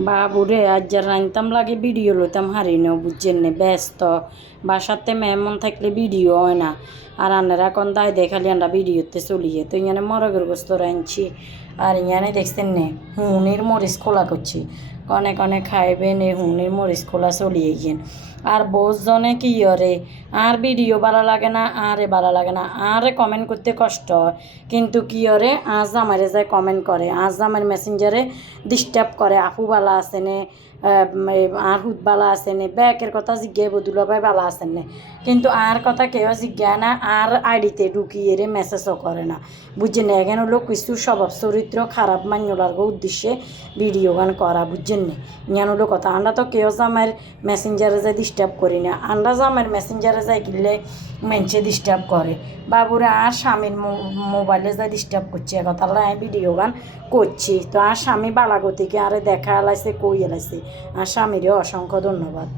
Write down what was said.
বাবুরে আজ যা রাইনতাম লাগে ভিডিও লইতাম হারি না বুঝছেন না ব্যস্ত বাসাতে মেহমান থাকলে ভিডিও হয় না আর আন্নারা এখন দায় দেখালি আমরা ভিডিওতে চলিয়ে তো ইয়ানে মরগের গোস্ত রাঁধছি আর ইয়ানে দেখছেন নে হুনির মরিচ খোলা করছি কনে কনে খাইবেন এই হুনির মরিচ খোলা চলিয়ে গিয়েন আর বোঝজনে কি করে আর ভিডিও ভালো লাগে না আরে ভালো লাগে না আরে কমেন্ট করতে কষ্ট হয় কিন্তু কি করে আজ আমারে যায় কমেন্ট করে আজ আমার মেসেঞ্জারে ডিস্টার্ব করে আপু বালা আছে নে আর হুদ বালা আছে নে ব্যাকের কথা জিজ্ঞাই বদুলা ভাই বালা আছেন নে কিন্তু আর কথা কেউ জিজ্ঞাসা না আর আইডিতে ঢুকিয়ে রে মেসেজও করে না বুঝছেন না এখানে হলো কিছু স্বভাব চরিত্র খারাপ মান্যলার উদ্দেশ্যে ভিডিও গান করা বুঝছেন না ইয়ান হলো কথা আমরা তো কেউ আমার মেসেঞ্জারে যায় ডিস্টার্ব করি না আমরা আমার মেসেঞ্জারে যাই কিনলে মেনছে ডিস্টার্ব করে বাবুরে আর স্বামীর মোবাইলে যায় ডিস্টার্ব করছে কথা আমি ভিডিও গান করছি তো আর স্বামী বালাগতিকে আরে দেখা এলাইছে কই এলাইছে আর স্বামীরও অসংখ্য ধন্যবাদ।